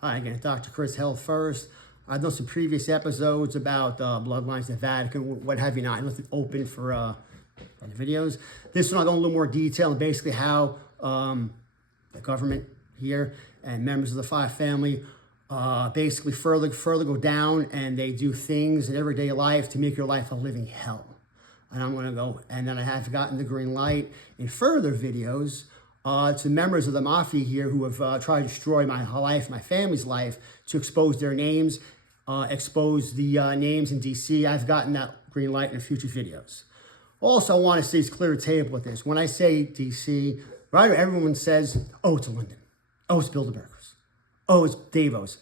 Hi again, Dr. Chris Health First. I've done some previous episodes about bloodlines, the Vatican, what have you not. I left it open for other videos. This one I'll go in a little more detail and basically how the government here and members of the Five family basically further go down, and they do things in everyday life to make your life a living hell. And I'm going to go, and then I have gotten the green light in further videos to members of the Mafia here who have tried to destroy my life, my family's life, to expose their names, expose the names in DC. I've gotten that green light in future videos. Also, I want to say, it's clear table with this. When I say DC, right, everyone says, oh, it's London. Oh, it's Bilderbergers. Oh, it's Davos.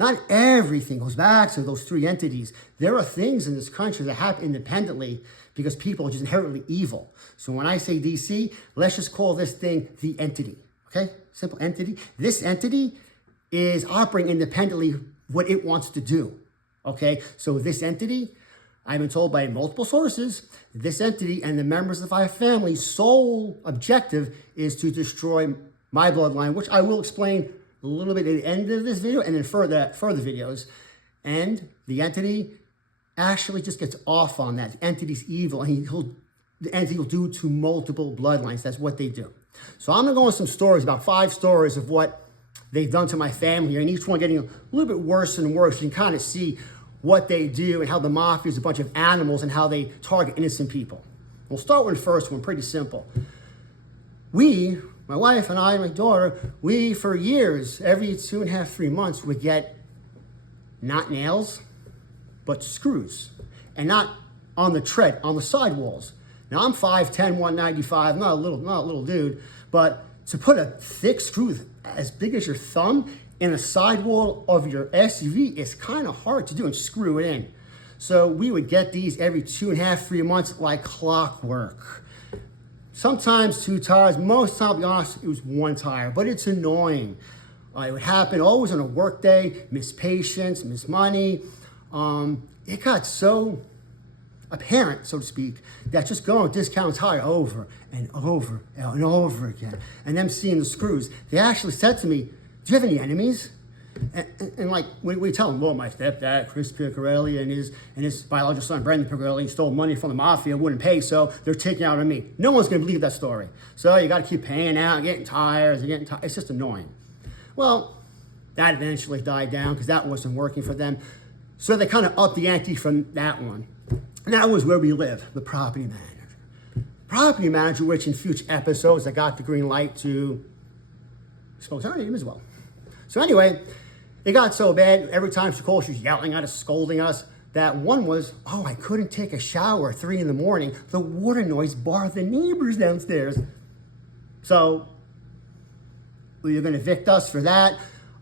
Not everything goes back to those three entities. There are things in this country that happen independently because people are just inherently evil. So when I say DC, let's just call this thing the entity, okay? Simple entity. This entity is operating independently what it wants to do, okay? So this entity, I've been told by multiple sources, this entity and the members of the Five family's sole objective is to destroy my bloodline, which I will explain a little bit at the end of this video and then further videos. And the entity actually just gets off on that. The entity's evil, and the entity will do to multiple bloodlines. That's what they do. So I'm gonna go on some stories, about 5 stories of what they've done to my family, and each one getting a little bit worse and worse. You can kind of see what they do and how the Mafia is a bunch of animals and how they target innocent people. We'll start with the first one, pretty simple. My wife and I and my daughter, we for years, every 2.5, 3 months, would get not nails, but screws. And not on the tread, on the sidewalls. Now I'm 5'10", 195, not a little dude, but to put a thick screw as big as your thumb in a sidewall of your SUV is kind of hard to do and screw it in. So we would get these every 2.5, 3 months like clockwork. Sometimes 2 tires, most time, to be honest, it was 1 tire, but it's annoying. It would happen always on a work day, miss patients, miss money. It got so apparent, so to speak, that just going with discount tire over and over and over again, and them seeing the screws, they actually said to me, do you have any enemies? And like, we tell them, well, my stepdad, Chris Piccarelli, and his biological son, Brendan Piccarelli, stole money from the Mafia, wouldn't pay, so they're taking out on me. No one's gonna believe that story. So you gotta keep paying out, getting tires, it's just annoying. Well, that eventually died down because that wasn't working for them. So they kind of upped the ante from that one. And that was where we live, the property manager. Property manager, which in future episodes, I got the green light to expose her name as well. So anyway, it got so bad, every time she called, she was yelling at us, scolding us. That one was, oh, I couldn't take a shower at 3 in the morning. The water noise bothered the neighbors downstairs. So you're gonna evict us for that.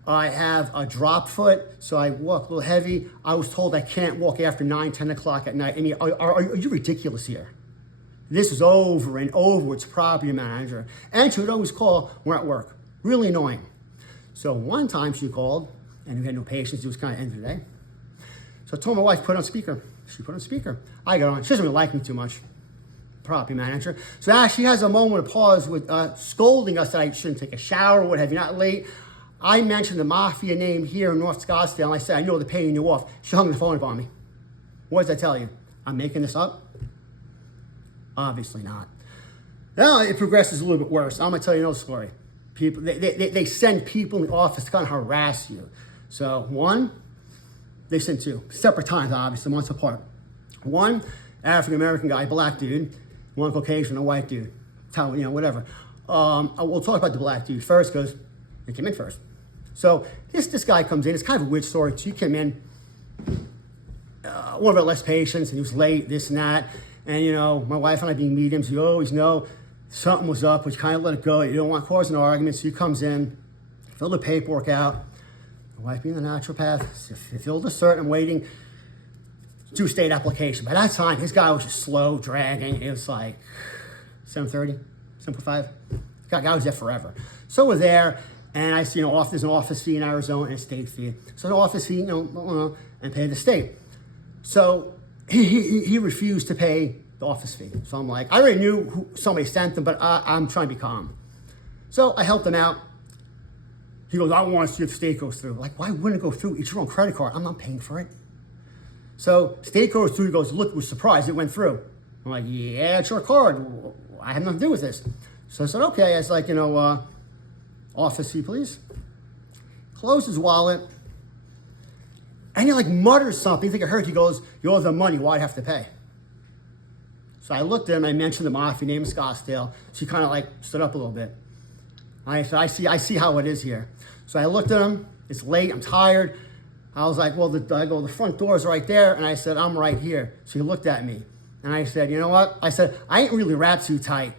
I have a drop foot, so I walk a little heavy. I was told I can't walk after 9, 10 o'clock at night. I mean, are you ridiculous here? This is over and over with property manager. And she would always call, we're at work. Really annoying. So one time she called, and we had no patience. It was kind of end of the day. So I told my wife, put on speaker. She put on speaker. I got on. She doesn't really like me too much, property manager. So as she has a moment of pause with scolding us that I shouldn't take a shower, what have you, not late. I mentioned the Mafia name here in North Scottsdale, and I said, I know they're paying you off. She hung the phone up on me. What did I tell you? I'm making this up? Obviously not. Now it progresses a little bit worse. I'm gonna tell you another story. People, they send people in the office to kind of harass you. So one, they sent 2, separate times, obviously, months apart. One, African-American guy, black dude, one Caucasian, a white dude, whatever. We'll talk about the black dude first because they came in first. So this guy comes in, it's kind of a weird story. So he came in, one of our less patients, and he was late, this and that. And my wife and I being mediums, you always know something was up, but you kind of let it go. You don't want to cause an argument, so he comes in, fill the paperwork out. My wife being the naturopath, filled the cert, I'm waiting to state application. By that time, his guy was just slow, dragging. It was like 7:30, 7:45. The guy was there forever. So we're there, and I see, there's an office fee in Arizona and a state fee. So the office fee, and pay the state. So he refused to pay the office fee. So I'm like, I already knew who somebody sent them, but I'm trying to be calm. So I helped him out. He goes, I want to see if the state goes through. Like, why wouldn't it go through? It's your own credit card. I'm not paying for it. So state goes through. He goes, look, we're surprised it went through. I'm like, yeah, it's your card. I have nothing to do with this. So I said, okay. I was like, office fee, please. Closed his wallet. And he like mutters something. I think I heard. He goes, you owe the money. Why'd I have to pay? So I looked at him. I mentioned the Mafia name, Scottsdale. So he kind of like stood up a little bit. I said, I see how it is here. So I looked at him. It's late. I'm tired. I was like, well, the front door is right there. And I said, I'm right here. So he looked at me. And I said, you know what? I said, I ain't really wrapped too tight.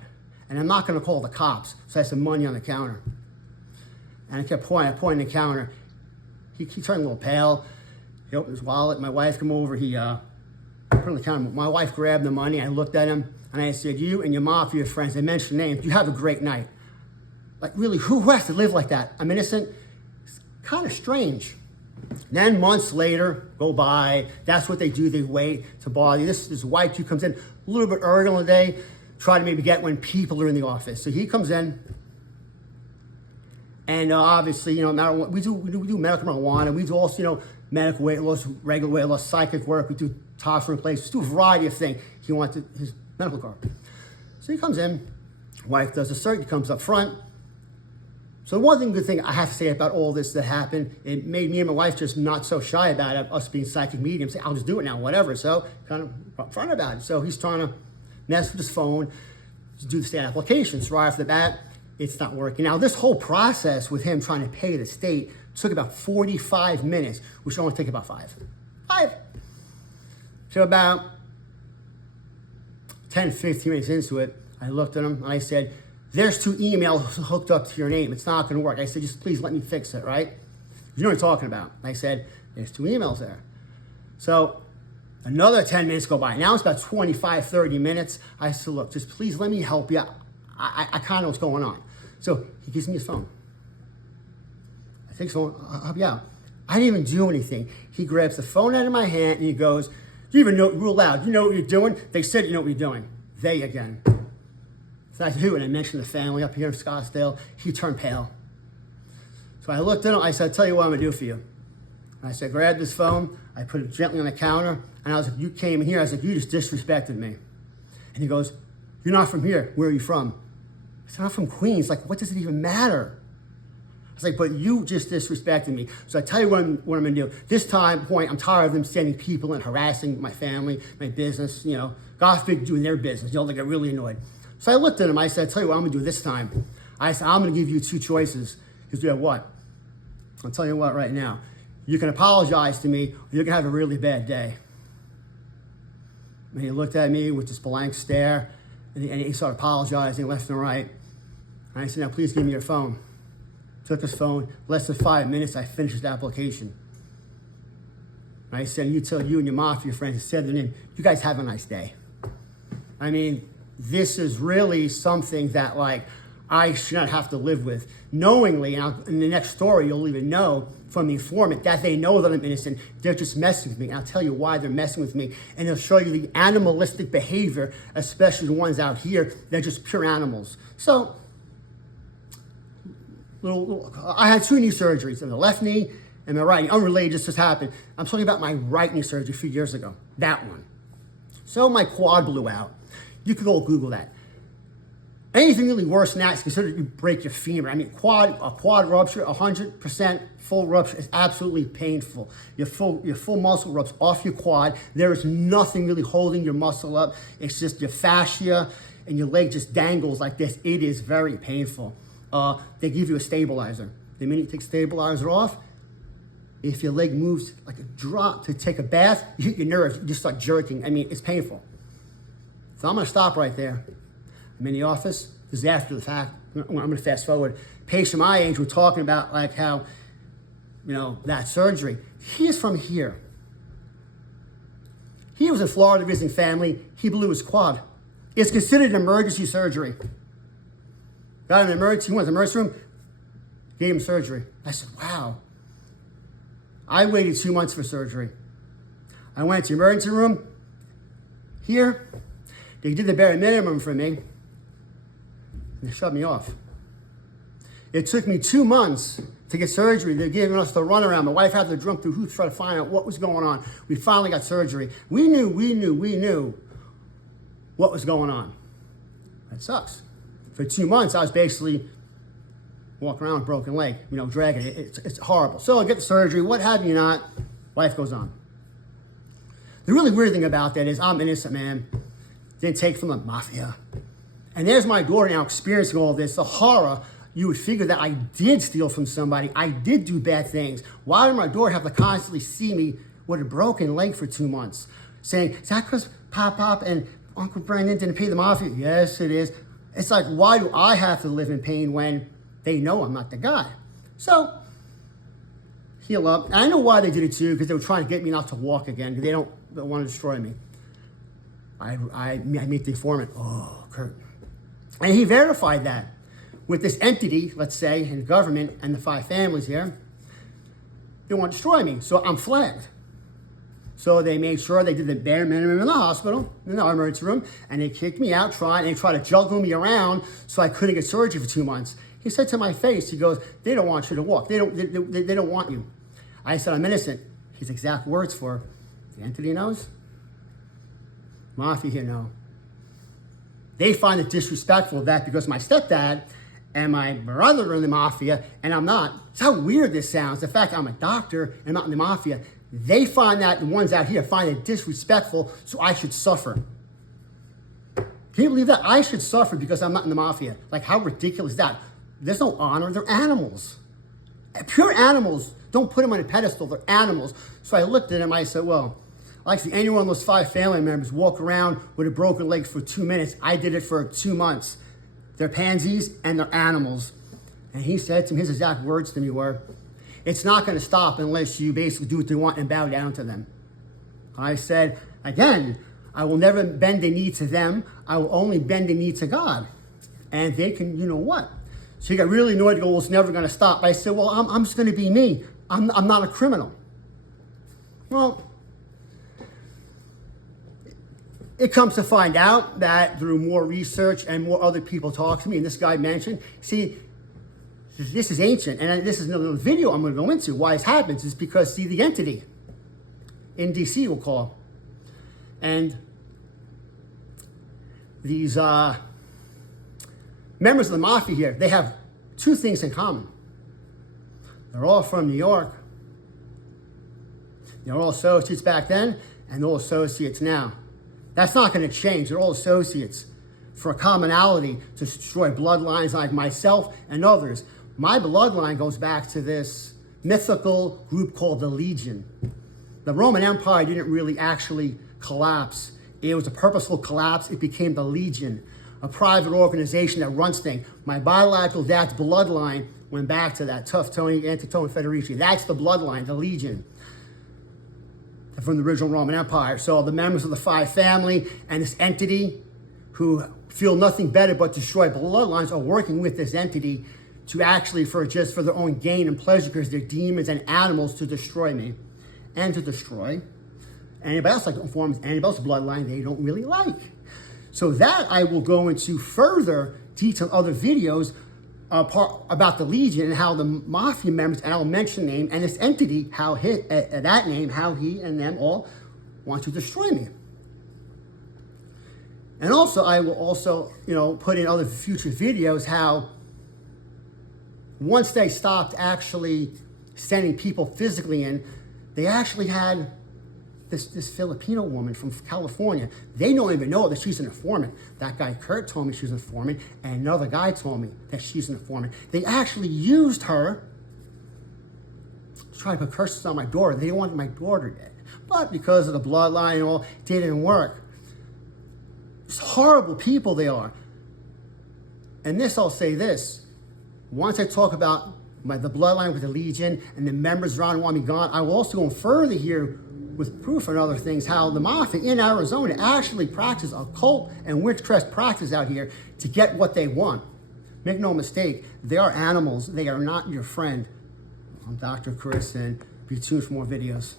And I'm not going to call the cops. So I said, money on the counter. And I kept pointing. I pointed at the counter. He turned a little pale. He opened his wallet. My wife came over. He put it on the counter. My wife grabbed the money. I looked at him. And I said, you and your Mafia friends, they mentioned names. You have a great night. Like, really, who has to live like that? I'm innocent. It's kind of strange. Then months later go by. That's what they do. They wait to bother you. This white dude comes in a little bit early in the day, try to maybe get when people are in the office. So he comes in, and obviously, we do medical marijuana. We do also, medical weight loss, regular weight loss, psychic work. We do toxin replacements. We do a variety of things. He wants his medical card. So he comes in. Wife does a search. He comes up front. So one good thing I have to say about all this that happened, it made me and my wife just not so shy about it, us being psychic mediums. Say, I'll just do it now, whatever. So kind of upfront about it. So he's trying to mess with his phone, to do the state applications. Right off the bat, it's not working. Now this whole process with him trying to pay the state took about 45 minutes, which should only take about 5. So about 10, 15 minutes into it, I looked at him and I said, there's 2 emails hooked up to your name. It's not going to work. I said, just please let me fix it, right? You know what I'm talking about. I said, there's 2 emails there. So another 10 minutes go by. Now it's about 25, 30 minutes. I said, look, just please let me help you. I kind of know what's going on. So he gives me his phone. I think so. Yeah. I didn't even do anything. He grabs the phone out of my hand and he goes, you even know, real loud, you know what you're doing? They said you know what you're doing. They again. So I said, who? And I mentioned the family up here in Scottsdale. He turned pale. So I looked at him. I said, I'll tell you what I'm going to do for you. And I said, grab this phone. I put it gently on the counter. And I was like, you came in here. I was like, you just disrespected me. And he goes, you're not from here. Where are you from? I said, I'm from Queens. Like, what does it even matter? I was like, but you just disrespected me. So I tell you what I'm going to do. This point, I'm tired of them sending people and harassing my family, my business, God forbid doing their business. They get really annoyed. So I looked at him. I said, I'll tell you what I'm going to do this time. I said, I'm going to give you 2 choices. He said, yeah, what? I'll tell you what right now. You can apologize to me, or you're going to have a really bad day. And he looked at me with this blank stare, and he started apologizing left and right. And I said, now please give me your phone. Took his phone. Less than 5 minutes, I finished his application. And I said, you tell you and your Mafia friends, and said to them, you guys have a nice day. I mean, this is really something that, I should not have to live with. Knowingly, and in the next story, you'll even know from the informant that they know that I'm innocent. They're just messing with me. And I'll tell you why they're messing with me. And they'll show you the animalistic behavior, especially the ones out here. They're just pure animals. So, I had 2 knee surgeries, on the left knee and my right knee. Unrelated, this just happened. I'm talking about my right knee surgery a few years ago. That one. So my quad blew out. You can go Google that. Anything really worse than that is considered you break your femur. I mean, a quad rupture, 100% full rupture is absolutely painful. Your full muscle ruptures off your quad. There is nothing really holding your muscle up. It's just your fascia and your leg just dangles like this. It is very painful. They give you a stabilizer. The minute you take stabilizer off, if your leg moves like a drop to take a bath, you hit your nerves, you just start jerking. I mean, it's painful. So I'm going to stop right there. I'm in the office. This is after the fact. I'm going to fast forward. Patient my age, we're talking about how, that surgery. He is from here. He was in Florida visiting family. He blew his quad. It's considered an emergency surgery. Got an emergency, he went to the emergency room, gave him surgery. I said, wow. I waited 2 months for surgery. I went to the emergency room. Here, they did the bare minimum for me. And they shut me off. It took me 2 months to get surgery. They're giving us the runaround. My wife had to jump through hoops to try to find out what was going on. We finally got surgery. We knew what was going on. That sucks. For 2 months, I was basically walking around with a broken leg, dragging it. It's horrible. So I get the surgery, what have you not, life goes on. The really weird thing about that is I'm an innocent man, didn't take from the mafia. And there's my daughter now experiencing all this, the horror. You would figure that I did steal from somebody. I did do bad things. Why did my daughter have to constantly see me with a broken leg for 2 months? Saying, is that because Pop and Uncle Brandon didn't pay the mafia? Yes, it is. It's like, why do I have to live in pain when they know I'm not the guy? So, heal up. And I know why they did it too, because they were trying to get me not to walk again, because they don't want to destroy me. I meet the informant. Oh, Kurt. And he verified that with this entity, let's say, in the government and the 5 families here. They want to destroy me, so I'm flagged. So they made sure they did the bare minimum in the hospital, in the emergency room, and they kicked me out, and they tried to juggle me around so I couldn't get surgery for 2 months. He said to my face, he goes, they don't want you to walk. They don't want you. I said, I'm innocent. His exact words for, the entity knows, mafia here know. They find it disrespectful of that because my stepdad and my brother are in the mafia and I'm not. It's how weird this sounds. The fact I'm a doctor and not in the mafia. They find that, the ones out here find it disrespectful, so I should suffer. Can you believe that? I should suffer because I'm not in the mafia. Like, how ridiculous is that? There's no honor. They're animals. Pure animals. Don't put them on a pedestal. They're animals. So I looked at him. I said, well, I like to see any one of those 5 family members walk around with a broken leg for 2 minutes. I did it for 2 months. They're pansies and they're animals. And he said to me, his exact words to me were, it's not going to stop unless you basically do what they want and bow down to them. I said, again, I will never bend the knee to them. I will only bend the knee to God. And they can, you know what? So he got really annoyed to go, well, it's never going to stop. I said, well, I'm just going to be me. I'm not a criminal. Well, it comes to find out that through more research and more other people talk to me, and this guy mentioned, see, this is ancient, and this is another video I'm going to go into. Why this happens is because, see, the entity in D.C. will call, and these members of the mafia here, they have 2 things in common. They're all from New York. They're all associates back then, and they're all associates now. That's not going to change. They're all associates for a commonality to destroy bloodlines like myself and others. My bloodline goes back to this mythical group called the Legion. The Roman Empire didn't really actually collapse. It was a purposeful collapse. It became the Legion, a private organization that runs things. My biological dad's bloodline went back to that tough Tony Antitone Federici. That's the bloodline, the Legion, from the original Roman Empire. So the members of the 5 family and this entity who feel nothing better but destroy bloodlines are working with this entity to actually for their own gain and pleasure, because they're demons and animals, to destroy me and to destroy anybody else, like forms anybody else's bloodline they don't really like. So that I will go into further detail in other videos about the Legion and how the mafia members, and I'll mention the name, and this entity, how that name, how he and them all want to destroy me. And also, I will also, put in other future videos how once they stopped actually sending people physically in, they actually had this Filipino woman from California. They don't even know that she's an informant. That guy Kurt told me she's an informant, and another guy told me that she's an informant. They actually used her to try to put curses on my daughter. They wanted my daughter dead. But because of the bloodline and all, it didn't work. It's horrible people they are. And this, I'll say this. Once I talk about the bloodline with the Legion and the members around who want me gone, I will also go further here with proof and other things, how the mafia in Arizona actually practice occult and witchcraft practice out here to get what they want. Make no mistake, they are animals. They are not your friend. I'm Dr. Chris, and be tuned for more videos.